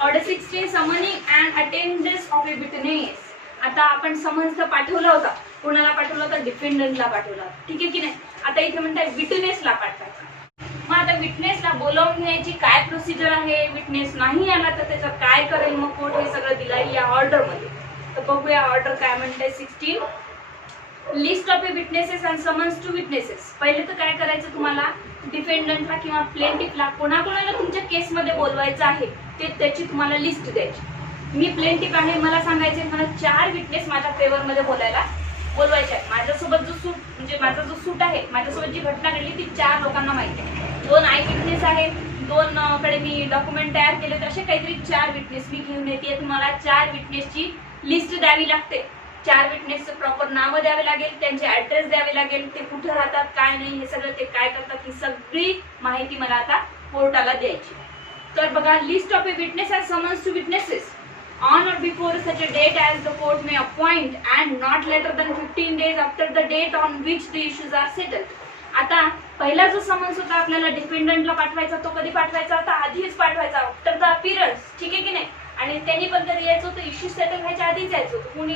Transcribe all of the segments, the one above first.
Order 16 summoning and attendance of a witness. आता आपण summons पाठवला होता, कोणाला पाठवला होता? डिफेंडंटला पाठवला होता, ठीक आहे की नाही. आता इथे म्हणताय विटनेसला पाठवायचा. मग आता विटनेसला बोलावून घ्यायची काय प्रोसिजर आहे, विटनेस नाही आला तर त्याचं काय करेल मग कोर्ट, हे सगळं दिलं आहे या ऑर्डर मध्ये. तर बघूया ऑर्डर काय म्हणते. 16 list of A witnesses and summons to witnesses. पहिले तर काय करायचं तुम्हाला, डिफेंडंटला किंवा प्लेंटिफला कोणाकोणाला तुमच्या केसमध्ये बोलवायचं आहे ते त्याची तुम्हाला लिस्ट द्यायची. मी प्लेंटिफ आहे, मला सांगायचे मला 4 विटनेस माझ्या फेवर मध्ये बोलवायचे आहे. माझ्यासोबत जो सूट म्हणजे माझा जो सूट आहे, माझ्यासोबत जी घटना घडली ती 4 लोकांना माहिती आहे. 2 आय विटनेस आहे, 2 कडे मी डॉक्युमेंट तयार केले, तर असे काहीतरी 4 विटनेस मी घेऊन येते. तुम्हाला 4 विटनेसची लिस्ट द्यावी लागते. 4 विटनेसचं प्रॉपर नावं द्यावे लागेल, त्यांचे ऍड्रेस द्यावे लागेल, ते कुठे राहतात काय नाही हे सगळं, ते काय करतात ही सगळी माहिती मला आता कोर्टाला द्यायची. तर बघा, list of a witness and summons to witnesses on or before such a date as the court may appoint and not later than 15 days after the date on which the issues are settled. आता पहिला जो summons होता आपल्याला डिफेंडंटला पाठवायचा, तो कधी पाठवायचा होता? आधीच पाठवायचा, आफ्टर द अपीअरन्स, ठीक आहे की नाही. आणि त्यांनी पण कधी यायचं होतं? इश्यू सेटल व्हायच्या आधीच यायचं होतं. कोणी?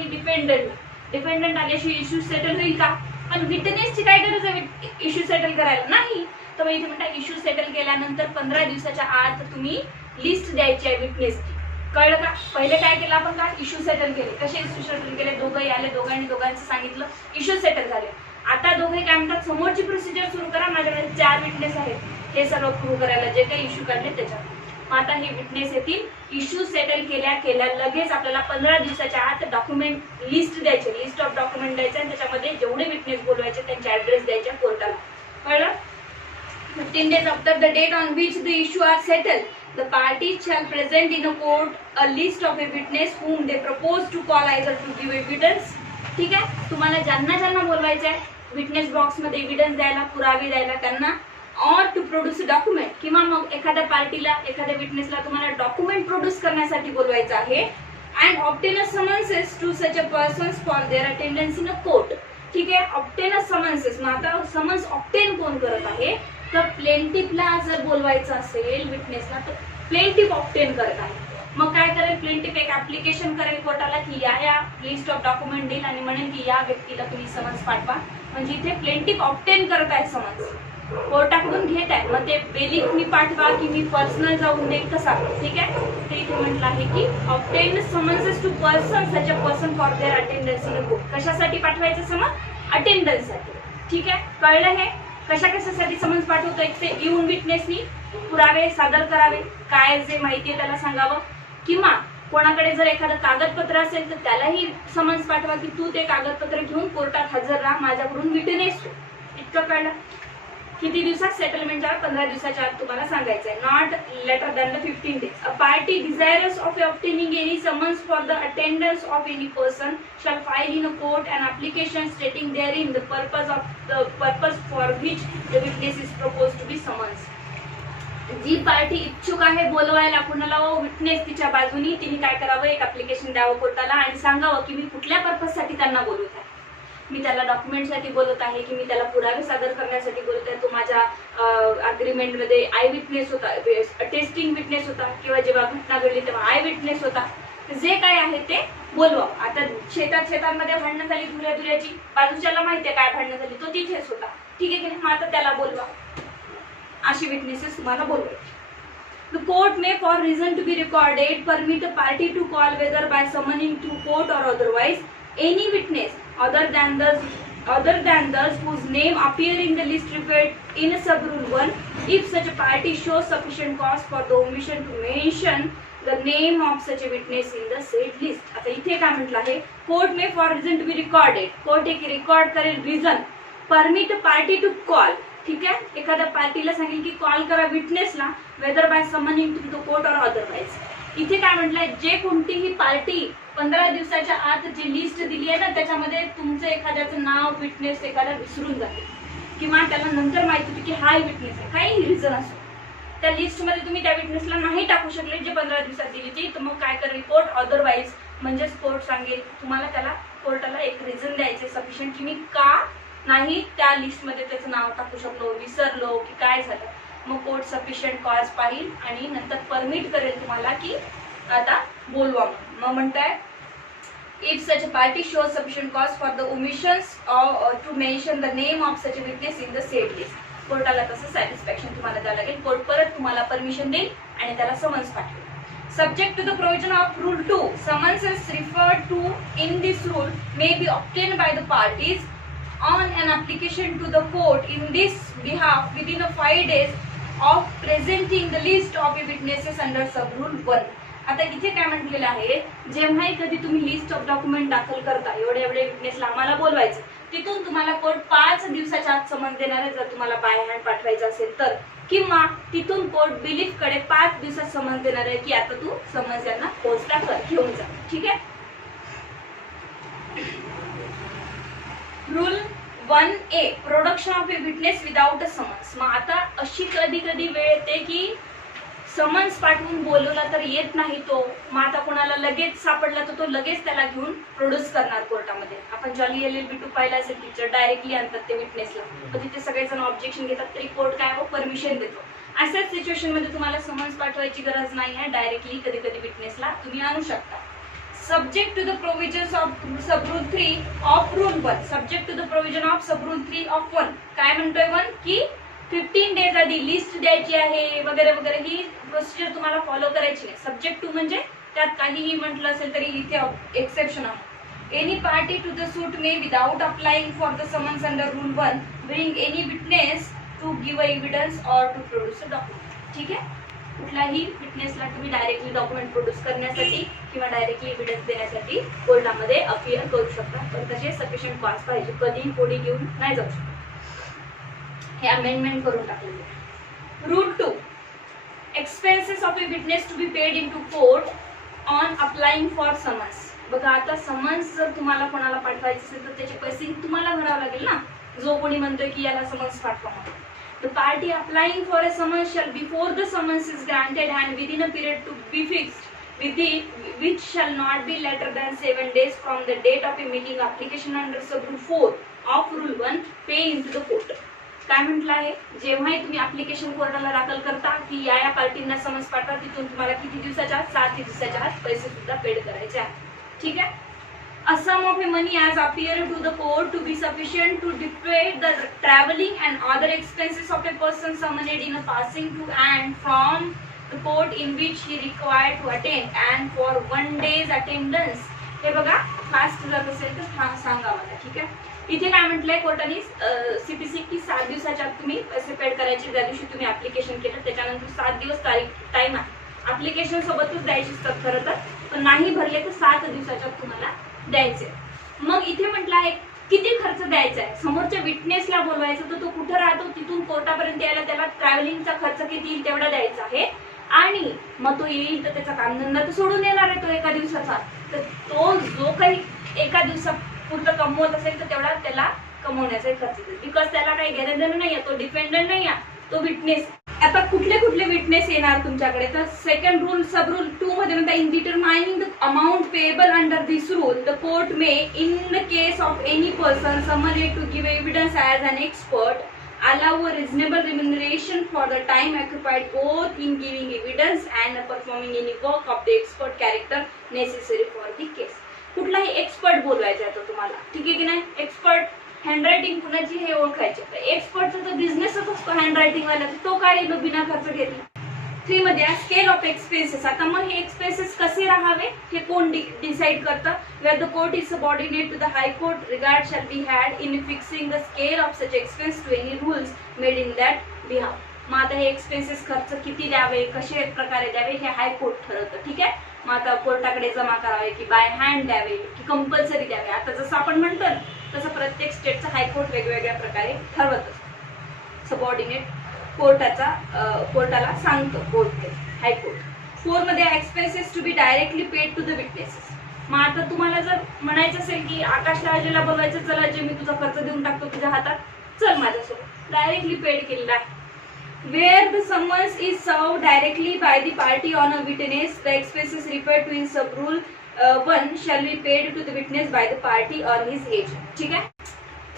डिफेंडंट आल्याशी इश्यू सेटल होईल का? पण विटनेसची काय गरज आहे इश्यू सेटल करायला? नाही. तर मग इथे म्हणता इश्यू सेटल केल्यानंतर 15 दिवसाच्या आत तुम्ही लिस्ट द्यायची आहे विटनेसची. कळलं का? पहिले काय केलं आपण? काय इश्यू सेटल केले. कसे इश्यू सेटल केले? दोघंही आले, दोघांचं सांगितलं, इश्यू सेटल झाले. आता दोघे काय म्हणतात, समोरची प्रोसिजर सुरू करा, माझ्याकडे 4 विटनेस आहेत हे सगळं प्रूव्ह करायला, जे काही इश्यू काढले त्याच्यावर. मग आता हे विटनेस येतील, इश्यू सेटल केल्या लगेच आपल्याला 15 दिवसाच्या आत डॉक्युमेंट लिस्ट द्यायचे, लिस्ट ऑफ डॉक्युमेंट द्यायचे आणि त्याच्यामध्ये जेवढे विटनेस बोलवायचे त्यांचे ऍड्रेस द्यायचे कोर्टाला. कळलं? 15 days after the date on which the issue are settled, the parties shall present in a court a list of a witness whom they propose to call either to give evidence. ठीक आहे, तुम्हाला ज्यांना बोलवायचं आहे witness box मध्ये evidence द्यायला, पुरावे द्यायला त्यांना, ऑर टू प्रोड्यूस डॉक्युमेंट, किंवा मग एखाद्या पार्टीला, एखाद्या विटनेसला तुम्हाला डॉक्युमेंट प्रोड्यूस करण्यासाठी बोलवायचं आहे. And obtain a summonses to such a persons for their attendance in a court. ठीक आहे, ऑब्टेन अ समन्सेस. मग आता समन्स ऑब्टेन कोण करत आहे? तर प्लेंटिफला जर बोलवायचं असेल विटनेसला तर प्लेंटिफ ऑब्टेन करत आहे. मग काय करेल प्लेंटिफ? एक ऍप्लिकेशन करेल कोर्टाला की या लिस्ट ऑफ डॉक्युमेंट देईल आणि म्हणेल की या व्यक्तीला तुम्ही समन्स पाठवा. म्हणजे इथे प्लेंटिफ ऑब्टेन करत आहे समन्स, कोर्टाकडून घेत आहे. मग ते बेलिफनी पाठवा की मी पर्सनल जाऊन देईल कसा? ठीक आहे, ते इथे म्हटलं आहे की obtain summonses to person such a person for their attendance in a court. कशासाठी पाठवायचं समन्स? अटेंडन्ससाठी. ठीक आहे, कळलं हे? कशासाठी समन्स पाठवतो? एक ते येऊन विटनेसनी पुरावे सादर करावे, काय जे माहिती आहे त्याला सांगावं, किंवा कोणाकडे जर एखादं कागदपत्र असेल तर त्यालाही समन्स पाठवा की तू ते कागदपत्र घेऊन कोर्टात हजर राहा, माझ्याकडून विटनेस. इतकं कळलं? किती दिवसात सेटलमेंट झालं? 15 दिवसाच्या आत तुम्हाला सांगायचं आहे. Not later than the 15 days. A party desirous of obtaining any summons for the attendance of any person shall file in a court an application stating therein the purpose for which the witness is proposed to be summoned. जी party इच्छुक आहे बोलवायला कुणाला witness तिच्या बाजूनी, तिने काय करावं? एक ऍप्लिकेशन द्यावं कोर्टाला आणि सांगावं की मी कुठल्या पर्पजसाठी त्यांना बोलवत आहे. मी त्याला डॉक्युमेंटसाठी बोलत आहे की मी त्याला पुरावे सादर करण्यासाठी बोलत आहे. तो माझ्या अग्रीमेंटमध्ये आय विटनेस होता, टेस्टिंग विटनेस होता, किंवा जेव्हा घटना घडली तेव्हा आय विटनेस होता. जे काय आहे ते बोलवा. आता शेतांमध्ये भांडणं झाली दुऱ्याची, बाजूच्याला माहितीये काय भांडणं झाली, तो तिथेच होता. ठीक आहे की नाही? मग आता त्याला बोलवा. अशी विटनेसेस तुम्हाला बोलवायची. The court may, for reason to be recorded, permit a party to call whether by summoning to court or otherwise any witness other than those whose name appear in the list referred in sub-rule 1, if such a party shows sufficient cause for the omission to mention the name of such a witness in the said list. आता इथे काय म्हटलं आहे? Court may, for reason to be recorded. Court एक record करेल reason. Permit party to call. ठीक आहे, एखाद्या पार्टीला सांगेल की कॉल करा विटनेसला, whether by summoning to the court or otherwise. इथे काय म्हटलंय? जे कोणतीही पार्टी 15 दिवसाच्या आत जी लिस्ट दिली आहे ना त्याच्यामध्ये तुमचं एखाद्याचं नाव, विटनेस एखादा विसरून जाते किंवा त्याला नंतर माहिती होती की हा विटनेस आहे, काही रिझन असो, त्या लिस्ट मध्ये तुम्ही त्या विटनेसला नाही टाकू शकले जे 15 दिवसात दिली ती, तर मग काय करेल कोर्ट? अदरवाइज म्हणजेच कोर्ट सांगेल तुम्हाला त्याला, कोर्टाला एक रिझन द्यायचे सफिशियंट की मी का नाही त्या लिस्ट मध्ये त्याचं नाव टाकू शकलो, विसरलो की काय झालं. मग कोर्ट सफिशियंट कॉज पाहिल आणि नंतर परमिट करेल तुम्हाला की आता बोलवा म्हणून. मग म्हणताय if such a party shows sufficient cause for the omissions or to mention the name of such a witness in the said list. कोर्टाला तसं सॅटिस्फॅक्शन तुम्हाला द्यावं लागेल. कोर्ट परत तुम्हाला परमिशन देईल आणि त्याला समन्स पाठवेल. Subject to the provision of Rule 2, summonses referred to in this rule may be obtained by the parties on an application to the court in this behalf within 5 days of presenting the list of witnesses under sub-rule 1. आता इथे काय म्हटलेलं आहे, जेव्हाही कधी तुम्ही list of document दाखल करता, एवढे विटनेसला आम्हाला बोलवायचं, तिथून तुम्हाला कोर्ट 5 दिवसाच्या आत समन्स देणार आहे जर तुम्हाला बाय हँड पाठवायचं असेल तर, किंवा तिथून कोर्ट बिलीफ कडे 5 दिवसात समन्स देणार आहे की आता तू समन्स यांना पोस्टला कर घेऊन जा. ठीक आहे. Rule 1A, production of a witness without a summons. मग आता अशी कधी वेळ येते की समन्स पाठवून बोलवला तर येत नाही तो, मग आता कोणाला लगेच सापडला तर तो लगेच त्याला घेऊन प्रोड्यूस करणार कोर्टामध्ये. आपण जॉली LLB2 पाहिला असेल पिक्चर, डायरेक्टली आणतात ते विटनेसला, पण तिथे सगळेजण ऑब्जेक्शन घेतात तरी कोर्ट काय हो परमिशन देतो. अशाच सिच्युएशन मध्ये तुम्हाला समन्स पाठवायची गरज नाही आहे, डायरेक्टली कधी विटनेसला तुम्ही आणू शकता. Subject to the provisions of sub-rule 3 of rule 1, subject to the provision of sub-rule 3 of 1. काय म्हणतोय 1 की 15 डेज आधी लिस्ट द्यायची आहे वगैरे ही प्रोसिजर तुम्हाला फॉलो करायची आहे. सब्जेक्ट टू म्हणजे त्यात काहीही म्हटलं असेल तरी इथे एक्सेप्शन आहे. Any party to the suit may without applying for the summons under rule 1 bring any witness to give evidence or to produce a document. ठीक आहे. कुठलाही विटनेसला तुम्ही डायरेक्टली डॉक्युमेंट प्रोड्यूस करण्यासाठी किंवा डायरेक्टली एव्हिडन्स देण्यासाठी कोर्टामध्ये अपियर करू शकता, पण तसे सफिशियंट कॉज पाहिजे. कधी कोणी घेऊन नाही जाऊ शकत. हे अमेंडमेंट करून टाकलेले. Rule 2, expenses of a witness to be paid in to court on applying for summons. बघा आता समन्स जर तुम्हाला कोणाला पाठवायचं असेल तर त्याचे पैसे तुम्हाला भरावे लागेल ना, जो कोणी म्हणतोय की याला समन्स पाठवा. The party applying for a summons shall, before the summons is granted and within a period to be fixed which shall not be later than 7 days from the date of a meeting application under sub-rule 4 of rule 1, pay into the court. काय म्हटलं आहे, जेव्हाही तुम्ही application कोर्टाला दाखल करता की या पार्टींना समन्स पाठवा, तिथून तुम्हाला किती दिवसाच्या आत, 7 दिवसाच्या आत पैसे सुद्धा पेड करायचे आहेत. ठीक आहे. A sum of money as appeared to the court to be sufficient to defray the travelling and other expenses of a person summoned in a passing to and from the court in which he required to attend and for 1 day's attendance. हे बघा fast जात असेल तर सांगा मला. ठीक आहे. इथे काय म्हटलंय कोर्टाने CPC की 7 दिवसाच्या आत तुम्ही पैसे पेड करायचे ज्या दिवशी तुम्ही ऍप्लिकेशन केलं, त्याच्यानंतर 7 दिवस टाइम आहे. ऍप्लिकेशन सोबतच द्यायची असतात खरं तर, पण नाही भरले तर 7 दिवसाच्या आत तुम्हाला द्यायचे. मग इथे म्हटलं आहे किती खर्च द्यायचा आहे. समोरच्या विटनेसला बोलवायचं तर तो कुठं राहतो तिथून कोर्टापर्यंत यायला त्याला ट्रॅव्हलिंगचा खर्च किती येईल तेवढा द्यायचा आहे, आणि मग तो येईल तर त्याचा कामधंदा तर सोडून येणार आहे तो एका दिवसाचा, तर तो जो काही एका दिवसापुरतं कमवत असेल तर तेवढा त्याला कमवण्याचा खर्च येईल. बिकॉज त्याला काही घेणं देणं नाही आहे, तो डिपेंडंट नाही आहे, तो विटनेस. आता कुठले विटनेस येणार तुमच्याकडे तर सेकंड रूल सब रूल 2 मध्ये म्हणता in determining the amount payable under this rule the court may in the case of any person summoned to give evidence as an expert allow a reasonable remuneration for the time occupied both in giving evidence and performing any work of the expert character necessary for the case. कुठलाही expert बोलवायचा आहे तो तुम्हाला, ठीक आहे की नाही. Expert handwriting कुणाची हे ओळखायचे, तर एक्सपर्टचा तर बिझनेसच असतो हँडरायटिंग वाला, तो काय बिना खर्च घेतला. 3 मध्ये स्केल ऑफ एक्सपेन्सेस. आता मग हे एक्सपेन्सेस कसे राहावे हे कोण डिसाइड करतं. Where the court is subordinate to the high court regard shall be had in fixing the scale of such expense to any rules made in that behalf. मग आता हे एक्सपेन्सेस खर्च किती द्यावे, कशा प्रकारे द्यावे हे हायकोर्ट ठरवतं. ठीक आहे. मग आता कोर्टाकडे जमा करावे की बाय हँड द्यावे की कंपल्सरी द्यावे, आता जसं आपण म्हणतो तसं प्रत्येक स्टेटचं हायकोर्ट वेगवेगळ्या प्रकारे ठरवत असतं. सबऑर्डिनेट कोर्टाला सांगतो कोर्ट हायकोर्ट. 4 मध्ये expenses to be directly paid to the witnesses. मग आता तुम्हाला जर म्हणायचं असेल की आकाश राजेला बोलायचं, चला जे मी तुझा खर्च देऊन टाकतो तुझ्या हातात, चल माझ्यासोबत, डायरेक्टली पेड केलेला आहे. Where the summons is served directly by the party on a witness, the expenses referred to in sub-rule 1 shall be paid to the witness by the party or his agent. ठीक आहे.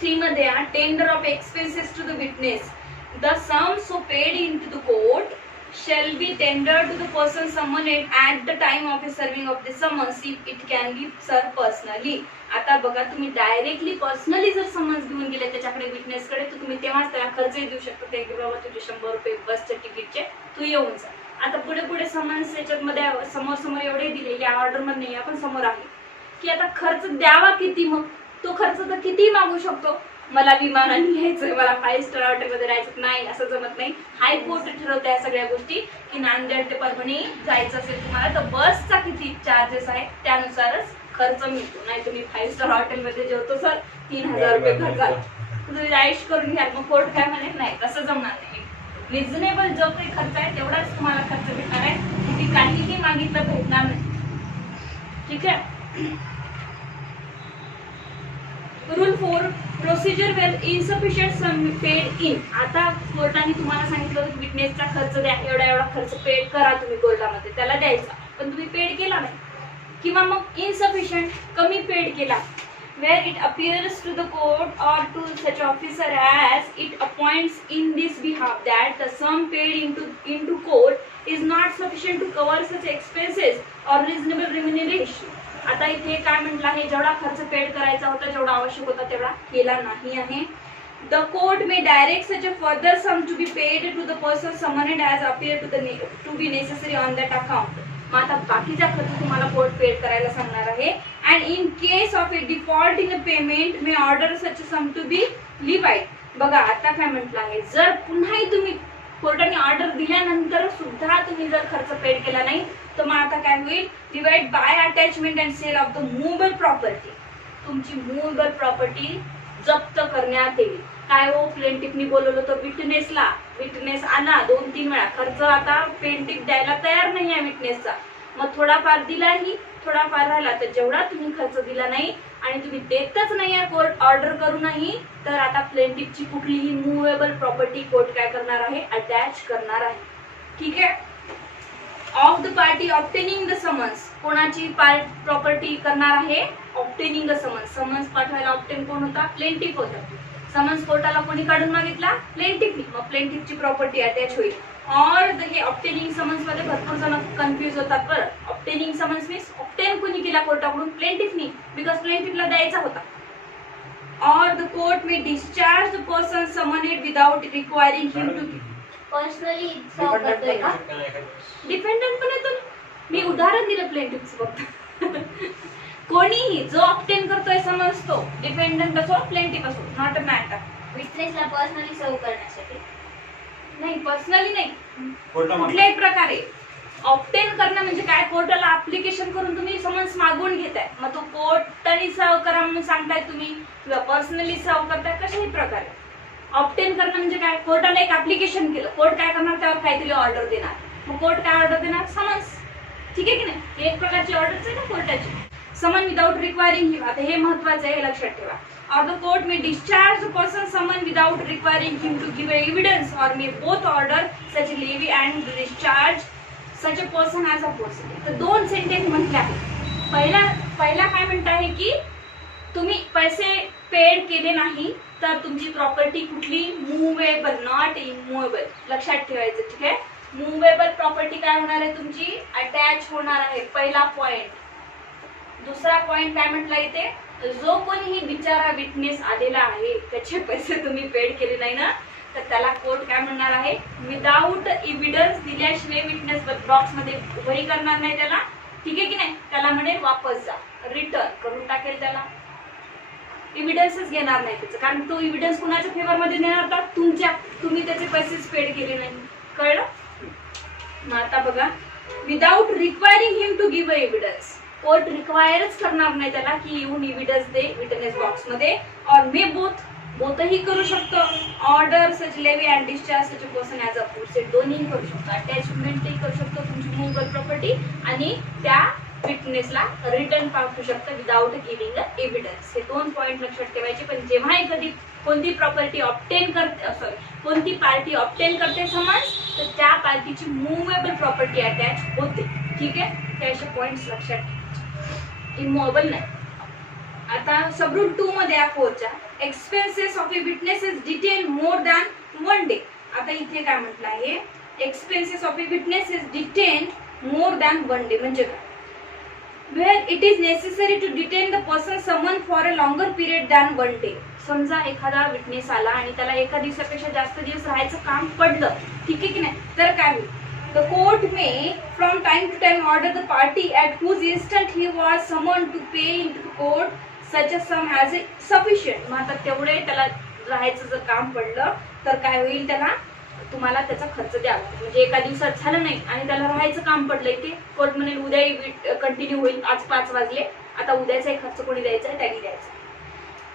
3 मध्ये tender of expenses to the witness. The sum so paid into the court shall be tendered to the person summoned at the time of the serving of the summons if it can be served personally. आता बघा, तुम्ही directly personally जर summons घेऊन गेले त्याच्याकडे witness कडे, तर तुम्ही तेव्हाच त्याला खर्चही देऊ शकता की बाबा तुझे 100 रुपये बसचे तिकीटचे तू येऊन जा. आता पुढे पुढे समन्स याच्यामध्ये समोर समोर एवढे दिले, या ऑर्डर मध्ये नाही, आपण समोर आहे की आता खर्च द्यावा किती. मग तो खर्च तर किती मागू शकतो. मला विमानाने यायचंय, मला 5 स्टार हॉटेलमध्ये राहायचं नाही, असं जमत नाही. हायकोर्ट ठरवतं या सगळ्या गोष्टी की नांदेड ते परभणी जायचं असेल तुम्हाला तर बसचा किती चार्जेस आहेत त्यानुसारच खर्च मिळतो. नाही तुम्ही 5 स्टार हॉटेलमध्ये जेवतो सर 3000 रुपये खर्च तुम्ही राईश करून घ्याल, मग कोर्ट काय म्हणेल नाही, तसं जमणार नाही. रिझनेबल जो काही खर्च आहे तेवढाच तुम्हाला खर्च भेटणार आहे, किती काहीही मागितलं भेटणार नाही. ठीक आहे. Rule 4 procedure well insufficient sum paid in. आता कोर्टाने तुम्हाला सांगितलं की विटनेसचा खर्च द्या, एवढा एवढा खर्च पेड करा तुम्ही कोर्टामध्ये, त्याला द्यायचा, पण तुम्ही पेड केला नाही किंवा मग इनसफिशियंट कमी पेड केला. where it appears to the court or to such officer as it appoints in this behalf that the sum paid into court is not sufficient to cover such expenses or reasonable remuneration. आता इथे काय म्हटलं आहे, जेवढा खर्च paid करायचा होता, जेवढा आवश्यक होता तेवढा केला नाही आहे. The court may direct such a further sum to be paid to the person summoned as appear to be necessary on that account. मग आता बाकीचा खर्च तुम्हाला कोर्ट पेड करायला सांगणार आहे. And in case of a default in a payment may order such a sum to be levied. बघा आता काय म्हटलं आहे, जर पुन्हाही तुम्ही कोर्टाने ऑर्डर दिल्यानंतर सुद्धा तुम्ही जर खर्च पेड केला नाही तर मग आता काय होईल, divide by attachment and sale of the movable property. तुमची मूवेबल प्रॉपर्टी जप्त करण्यात येईल. काय हो, प्लेंटिफनी बोलवलं तर विटनेसला, विटनेस आला 2-3 वेळा, खर्च आता प्लेंटिफ द्यायला तयार नाही आहे विटनेसचा, मग थोडाफार दिलाही थोडाफार राहिला, तर जेवढा तुम्ही खर्च दिला नाही आणि तुम्ही देतच नाही आहे कोर्ट ऑर्डर करूनही, तर आता प्लेंटिफची कुठलीही मूवेबल प्रॉपर्टी कोर्ट काय करणार आहे, अटॅच करणार आहे. ठीक आहे. Of the party obtaining the summons. कोणाची प्रॉपर्टी करणार आहे, ऑब्टेनिंग द समन्स. समन्स पाठवायला ऑब्टेन कोण होता, प्लेंटिफ होता. समन्स कोर्टाला कोणी काढून मागितला, प्लेंटिफनी, मग प्लेंटिफची प्रॉपर्टी अटॅच होईल. और हे ऑब्टेनिंग समन्स मध्ये भरपूर जण कन्फ्युज होतात. बरं, ऑब्टेनिंग समन्स मीन्स ऑब्टेन कोणी केला कोर्टाकडून, प्लेंटिफनी, बिकॉज प्लेंटिफला द्यायचा होता. Or the court may discharge the person summoned without requiring him to personally solve करतोय का, डिपेंडंट पण येतो. मी उदाहरण दिलं प्लेंटिफचं फक्त. कोणीही जो ऑब्टेन करतोय समन्स तो डिपेंडंट असो प्लेंटिफ असो, नॉट अ मॅटर. विटनेसला पर्सनली सर्व करण्यासाठी नाही, पर्सनली नाही, कुठल्याही प्रकारे ऑब्टेन करणं म्हणजे काय, कोर्टाला ऍप्लिकेशन करून तुम्ही समन्स मागवून घेताय, मग तो कोर्टाने सर्व करा म्हणून सांगताय तुम्ही किंवा पर्सनली सर्व करताय, कशाही प्रकारे. ऑब्टेन करणं म्हणजे काय, कोर्टाने एक ऍप्लिकेशन केलं, कोर्ट काय करणार, त्यावर काहीतरी ऑर्डर देणार, मग कोर्ट काय ऑर्डर देणार, समन्स. ठीक आहे की नाही, ही एक प्रकारची ऑर्डरच आहे ना कोर्टाची. समन विदाउट रिक्वायरिंग हिम, आता हे महत्वाचं आहे, हे लक्षात ठेवा. Or the court may discharge the person summoned without requiring him to give evidence, or may both order such a levy and discharge such a person as opposite. तर 2 सेंटेन्स म्हटले आहे. पहिला काय म्हणत आहे की तुम्ही पैसे पेड केले नाही तर तुमची प्रॉपर्टी कुठली, मूवेबल, नॉट इमूवेबल. लक्षात ठेवायचं. ठीक आहे. मूवेबल प्रॉपर्टी काय होणार आहे, तुमची अटॅच होणार आहे. पहिला पॉइंट. दुसरा पॉइंट काय म्हटलं इथे, जो कोणीही बिचारा विटनेस आलेला आहे त्याचे पैसे तुम्ही पेड केले नाही ना, तर त्याला कोर्ट काय म्हणणार आहे, विदाउट एव्हिडन्स दिल्याशिवाय विटनेस बॉक्स मध्ये उभंही करणार नाही त्याला. ठीक आहे की नाही, त्याला म्हणेल वापस जा, रिटर्न करून टाकेल त्याला, एव्हिडन्सच घेणार नाही त्याचं, कारण तो एव्हिडन्स कुणाच्या फेवर मध्ये देणार होता, तुमच्या, तुम्ही त्याचे पैसेच पेड केले नाही. कळलं. मग आता बघा, without requiring him to give evidence, court रिक्वायरच करणार नाही त्याला की येऊन एव्हिडन्स दे विटनेस बॉक्स मध्ये. और मे बोथही करू शकतो, order such levy and discharge such person as a पुढचे दोन्ही करू शकतो. अटॅचमेंटही करू शकतो तुमची मूवेबल प्रॉपर्टी आणि त्या विटनेसला रिटर्न पाठवू शकतो विदाउट गिव्हिंग एव्हिडन्स. हे 2 पॉइंट लक्षात ठेवायचे. पण जेव्हाही कधी कोणती प्रॉपर्टी ऑब्टेन करते, कोणती पार्टी ऑब्टेन करते समन्स, तर त्या पार्टीची मूवेबल प्रॉपर्टी अटॅच होते. ठीक आहे, ते असे पॉइंट्स लक्षात ठेवा. इमूवेबल नाही. आता सबरूल 2 मध्ये 4च्या expenses of a witness is detain more than 1 day. आता इथे काय म्हटलं आहे, expenses of a witness is detained more than 1 day म्हणजे काय, where it is necessary to detain the person summon for a longer period than 1 day. समजा एखादा witness आला आणि त्याला एका दिवसापेक्षा जास्त दिवस राहायचं काम पडलं, ठीक आहे की नाही, तर काय होईल, the court may from time to time order the party at whose instant he was summon to pay in to court such a sum as a sufficient. मग आता तेवढे त्याला राहायचं जर काम पडलं तर काय होईल, त्याला तुम्हाला त्याचा खर्च द्यावा लागेल. म्हणजे एका दिवसात झालं नाही आणि त्याला राहायचं काम पडलंय, ते कोर्ट म्हणेल उद्या कंटिन्यू होईल, आज 5 वाजले, आता उद्याचा खर्च कोणी द्यायचा आहे, त्यांनी द्यायचा.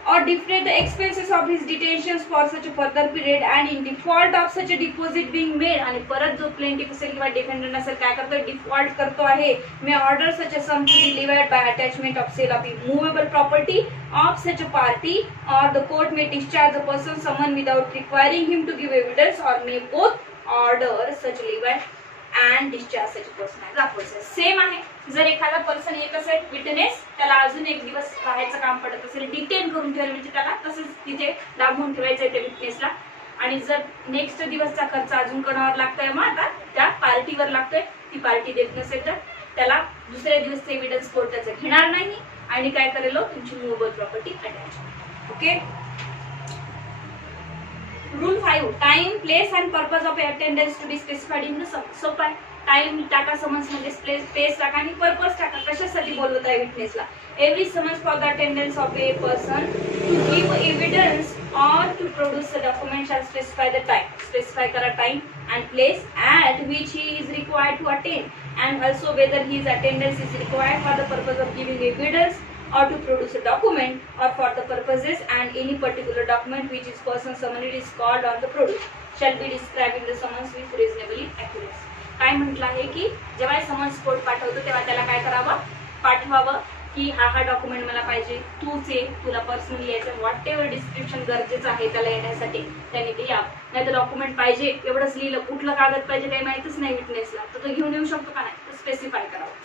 or defray the expenses of his detentions for such a further period and in default of such a deposit being made. आणि परत जो प्लेंटिफ असेल किंवा डिफेंडंट असेल काय करतो, डिफॉल्ट करतो आहे, may order such a sum to be divide by attachment of sale of immovable property of such a party or the court may discharge the person summoned without requiring him to give evidence or may both order such leave and discharge such a person as aforesaid. Same आहे, जर एखादा person येत असेल witness, त्याला अजून एक दिवस राहायचं काम पडत असेल, डिटेन करून ठेवलं म्हणजे त्याला तसंच तिथे दाबून ठेवायचं त्या विटनेसला, आणि जर नेक्स्ट दिवसचा खर्च अजून कोणावर लागतोय, मग आता त्या पार्टीवर लागतोय, ती पार्टी देत नसेल तर त्याला दुसऱ्या दिवसचं एव्हिडन्स कोर्ट त्याचं घेणार नाही आणि काय करेल, तुमची movable property attach. Okay. Rule 5, time, place and purpose of attendance to be specified in the summons. सोपं आहे, टाइम टाका समन्स मध्ये, प्लेस टाका आणि पर्पज टाका, कशासाठी बोलवत आहे विटनेसला. Every summons for the attendance of a person to give evidence or to produce a document shall specify the time. Specify करा time and place at which he is required to attend and also whether his attendance is required for the purpose of giving evidence or to produce a document or for the purposes and any particular document which is person summoned is called or the produced shall be described in the summons with reasonably accuracy. काय म्हटलं आहे की जेव्हा summons court पाठवतो तेव्हा त्याला काय करावं, पाठवावं की हा डॉक्युमेंट मला पाहिजे, तूच ये, तुला पर्सनली यायचं, व्हॉट एव्हर डिस्क्रिप्शन गरजेचं आहे त्याला येण्यासाठी त्याने ते यावं. नाही तर डॉक्युमेंट पाहिजे एवढंच लिहिलं, कुठलं कागद पाहिजे काही माहितीच नाही विटनेसला, तर तो घेऊन येऊ शकतो का नाही, तर स्पेसिफाय करावं.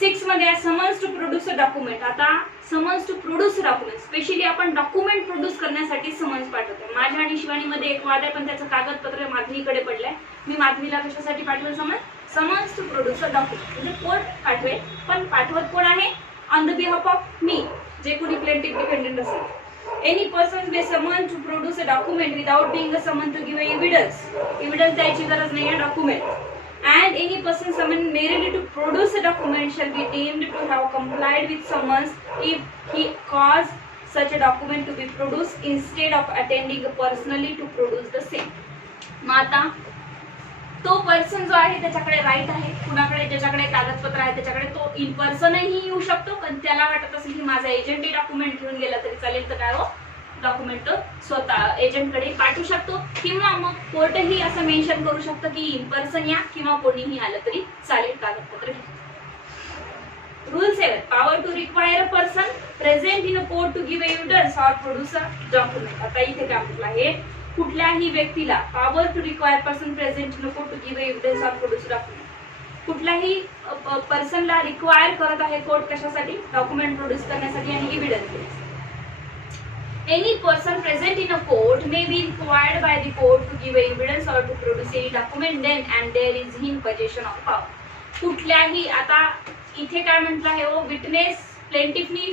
6 मध्ये summons to produce a document. आता summons to produce document, specially आपण डॉक्युमेंट प्रोड्यूस करण्यासाठी समन्स पाठवतो. माझ्या आणि शिवानीमध्ये एक वाद आहे, पण त्याचं कागदपत्र माधवीकडे पडलंय. मी माधवीला कशासाठी पाठवेल summons to produce a document, म्हणजे कोर्ट पाठवेल, पण पाठवत कोण आहे, on the behalf of me, जे कोणी प्लेंटिफ डिपेंडंट असेल. Any person may summon to produce a document without being a summon to give evidence. Evidence द्यायची गरज नाही आहे, document. And any person summoned merely to produce a document shall be deemed to have complied with summons if he caused such a document to be produced instead of attending personally to produce the same. मग आता तो person जो आहे त्याच्याकडे right आहे, कुणाकडे ज्याच्याकडे कागदपत्र आहे त्याच्याकडे तो इन पर्सनही येऊ शकतो, पण त्याला वाटत असेल की माझा एजंट डॉक्युमेंट घेऊन गेला तरी चालेल, तर काय हो, डॉक्युमेंट स्वतः एजंटकडे पाठवू शकतो, किंवा मग कोर्टही असं मेन्शन करू शकतो की इन पर्सन या किंवा कोणीही आलं तरी चालेल कागदपत्र. Rule 7, power to require a person present in a court to give evidence or produce a document. आता इथे काय म्हटलं आहे, कुठल्याही व्यक्तीला power to require person present in a court to give evidence or produce document. कुठल्याही पर्सनला require करत आहे कोर्ट कशासाठी, डॉक्युमेंट प्रोड्यूस करण्यासाठी आणि एव्हिडन्स देण्यासाठी. Any person present in a court may be required by the court to give evidence or to produce any document then and there is in possession of power. कुठल्याही, आता इथे काय म्हटलं आहे, witness प्लेंटिफनी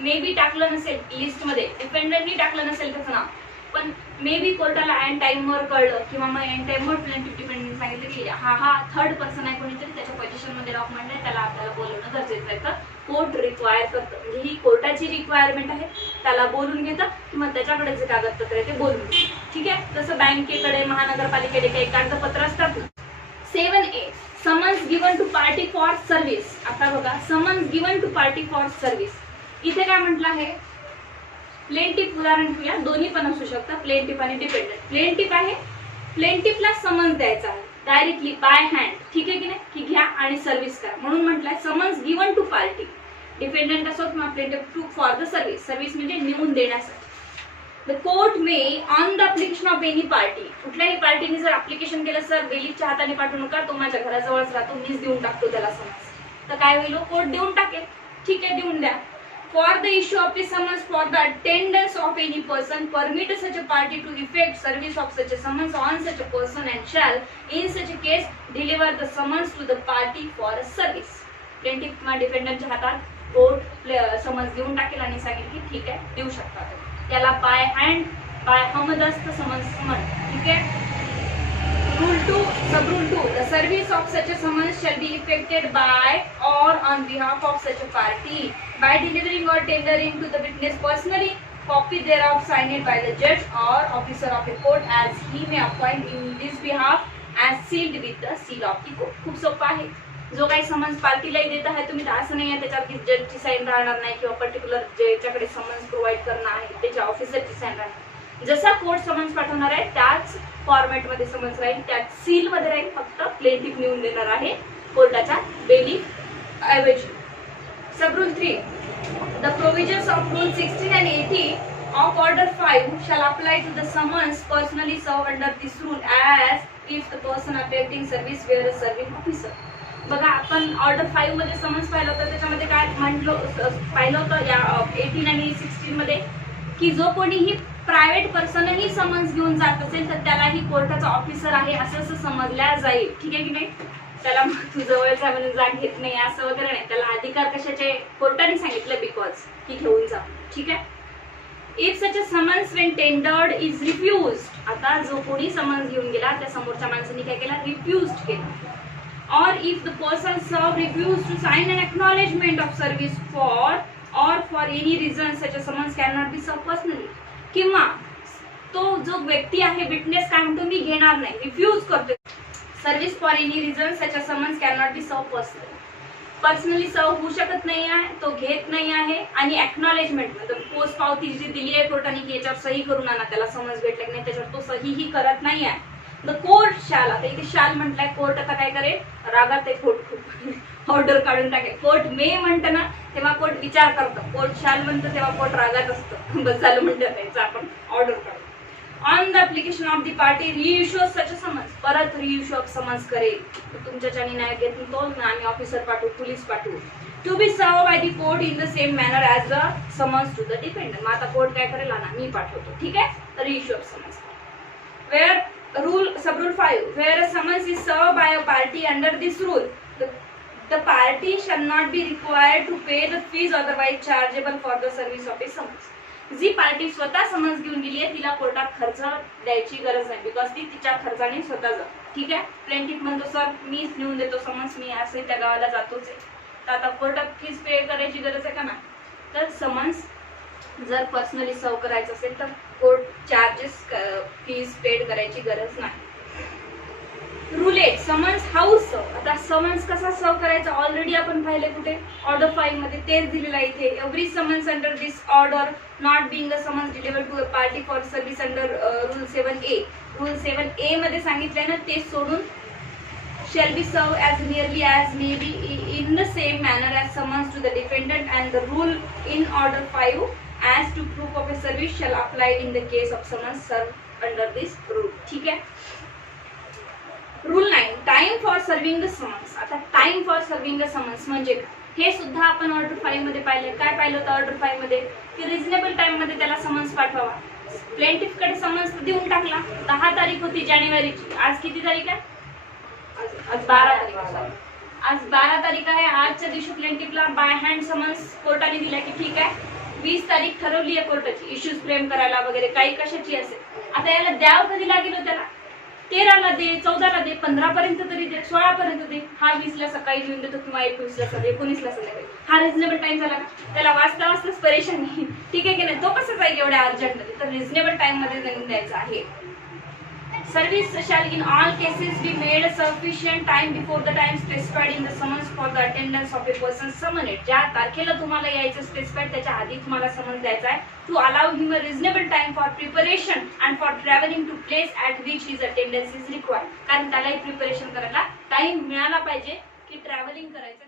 may be टाकलं नसेल list मध्ये, डिफेंडंटनी टाकलं नसेल त्याचं नाव, पण मे बी कोर्टाला एंड टाइमवर कळलं किंवा मग एंड टाइमवर प्लेंटिफ डिपेंडंट सांगितलं की हा थर्ड पर्सन आहे कोणीतरी, त्याच्या पोझिशन मध्ये डॉक्युमेंट आहे, त्याला आपल्याला बोलवणं गरजेचं आहे, तर कोर्ट रिक्वायर करतं. म्हणजे ही कोर्टाची रिक्वायरमेंट आहे, त्याला बोलून घेतं किंवा त्याच्याकडे जे कागदपत्र आहे ते बोलून घेतं. ठीक आहे, जसं बँकेकडे महानगरपालिकेकडे काही कागदपत्र असतात. 7A, summons given to party for service. आता बघा, summons given to party for service, इथे काय म्हटलं आहे, प्लेंटिफ उदाहरण घेऊया, दोन्ही पण असू शकतात, प्लेंटिफ आणि डिपेंडंट. प्लेंटिफ आहे, प्लेंटिफला समन्स द्यायचा आहे डायरेक्टली बाय हँड, ठीक आहे की नाही, की घ्या आणि सर्व्हिस करा, म्हणून म्हटलंय summons given to party, dependent असो किंवा plaintiff, to for the service, service म्हणजे नेऊन देण्यासाठी. The court may on the application of any party, कुठल्याही पार्टीने जर अप्लिकेशन केलं, सर दिलीपच्या हाताने पाठवू नका, तो माझ्या घराजवळच राहतो, मीच देऊन टाकतो त्याला समन्स, तर काय होईल, कोर्ट देऊन टाकेल, ठीक आहे देऊन द्या. For the issue of the summons for the attendance of any person, permit such a party to effect service of such a summons on such a person and shall, in such a case, deliver the summons to the party for a service. Plaintiff डिफेंडंटच्या हातात court summons देऊन टाकेल आणि सांगेल की ठीक आहे देऊ शकता. त्याला बाय हँड बाय हमदस्त समन्स म्हणतात. ठीक आहे. Rule 2, sub-rule 2. The service of such a summons shall be effected by or on behalf of such a party by delivering or tendering to the witness personally, copy thereof signed by the judge or officer of the court as he may appoint in this behalf as sealed with the seal of the court. खूप सोपं आहे. जो काही summons पार्टीलाही देत आहे तुम्ही, असं नाही आहे त्याच्यावर की जजची साईन राहणार नाही किंवा पर्टिक्युलर ज्याच्याकडे समन्स प्रोव्हाइड करणार आहे त्याच्या ऑफिसरची साईन राहणार. जसा कोर्ट समन्स पाठवणार आहे त्याच फॉर्मॅट मध्ये समन्स राहील, त्याच सील मध्ये राहील, फक्त प्लेंटिफ नेऊन देणार आहे कोर्टाच्या बेलीफ ऐवजी. सब rule 3. The provisions of rule 16 and 80 of order 5 shall apply to the summons personally served under this rule as if the person affecting service were a serving officer. बघा आपण ऑर्डर 5 मध्ये समन्स पाहिलं होतं, त्याच्यामध्ये काय पाहिलं होतं या 18 आणि 16 मध्ये की जो कोणीही प्रायव्हेट पर्सनही समन्स घेऊन जात असेल तर त्यालाही कोर्टाचा ऑफिसर आहे असं समजल्या जाईल. ठीक आहे की नाही. त्याला तू जवळचा म्हणून जाग घेत नाही असं वगैरे नाही. त्याला अधिकार कशाचे कोर्टाने सांगितलं बिकॉज की घेऊन जा. ठीक आहे. If such a summons when tendered is refused, आता जो कोणी समन्स घेऊन गेला त्या समोरच्या माणसाने काय केला, रिफ्युज्ड केलं. Or if the person served refused to sign an acknowledgement of service for any reason such a summons cannot be served personally. किंवा तो जो व्यक्ती आहे विटनेस काय म्हणतो मी घेणार नाही, रिफ्यूज करतो service for any reason such a summons cannot be serve personally सर्व होऊ शकत नाही आहे, तो घेत नाही आहे. आणि एक्नॉलेजमेंट मतलब पोस्ट पावती जी दिली आहे कोर्टाने की याच्यावर सही करून आणा त्याला समन्स भेटले की नाही त्याच्यावर तो सहीही करत नाही आहे. द कोर्ट शाल, आता इथे शाल म्हटलंय, कोर्ट आता काय करेल, रागात आहे कोर्ट खूप ऑर्डर काढून टाकेल. कोर्ट मे म्हणतं ना तेव्हा कोर्ट विचार करतो, कोर्ट शाल म्हणतं तेव्हा कोर्ट रागात असतं. बस झालं म्हणतात त्याचं आपण ऑर्डर काढू. On the application of the party reissue such a summons, परत रिइश्यू ऑफ समन्स करेल. तुमच्याच्याने नाही घेत तो आम्ही ऑफिसर पाठवू, पोलीस पाठवू. To be served by the court in the same manner as the summons to the defendant. मग आता कोर्ट काय करेल ना मी पाठवतो. ठीक आहे. तर reissue of summons. Where Sub-rule 5, where a summons is served by a party under this rule, the party shall not be required to pay the fees otherwise chargeable for the service of a summons. जी party स्वतः summons घेऊन गेली आहे तिला कोर्टात खर्च द्यायची गरज नाही, बिकॉज ती तिच्या खर्चाने स्वतः जात. ठीक आहे. प्लेंटिफ म्हणतो सर मीच नेऊन देतो समन्स, मी असं त्या गावाला जातोच आहे, तर आता कोर्टात फीस पे करायची गरज आहे का नाही. तर समन्स जर पर्सनली सर्व करायचं असेल तर कोर्ट चार्जेस फीस पेड करायची गरज नाही. रूल 8, समन्स हाऊस सर्व. आता समन्स कसा सर्व करायचा ऑलरेडी आपण पाहिले कुठे ऑर्डर 5 मध्ये, तेच दिलेलं आहे इथे. Every summons under this order not being a summons delivered to a party for service under rule 7A. Rule 7A मध्ये सांगितलंय ना ते सोडून shall be served as nearly as may be in the same manner as summons to the defendant, and the rule in order 5 as to proof of a service shall apply in the case of summons served under this rule. ठीक आहे. Rule 9, time for serving the summons. आता time for serving the summons म्हणजे हे सुद्धा आपण order 5 मध्ये पाहिलं. काय पाहिलं होतं ऑर्डर 5 मध्ये की रिझनेबल टाइम मध्ये त्याला समन्स पाठवावा. प्लेंटिफ कडे समन्स देऊन टाकला, 10 तारीख होती जानेवारीची, आज किती तारीख आहे, आज 12 तारीख. आज 12 तारीख आहे. आजच्या दिवशी प्लेंटिफला बाय हँड समन्स कोर्टाने दिला की ठीक आहे 20 तारीख ठरवली आहे कोर्टाची इश्यूज फ्रेम करायला वगैरे काही कशाची असेल. आता याला द्याव कधी लागेल हो, त्याला 13ला दे, 14ला दे, 15 पर्यंत तरी दे, 16 पर्यंत दे. हा 20ला सकाळी लिहून देतो किंवा 21ला सकाळी, 19ला संध्याकाळी. हा रिझनेबल टाइम झाला का, त्याला वाचता वाचताच परेशानी. ठीक आहे की नाही. तो कसं जाईल एवढ्या अर्जंट, तर रिझनेबल टाइम मध्ये देऊन द्यायचा आहे. Service shall in all cases be made sufficient time before the time specified in the summons for the attendance of a person summoned. ज्या तारखेला तुम्हाला यायचं स्पेसिफाईड त्याच्या आधी तुम्हाला समन्स द्यायचा आहे. To allow him a reasonable time for preparation and for travelling to place at which his attendance is required. कारण त्यालाही प्रिपरेशन करायला टाइम मिळाला पाहिजे की ट्रॅव्हलिंग करायचं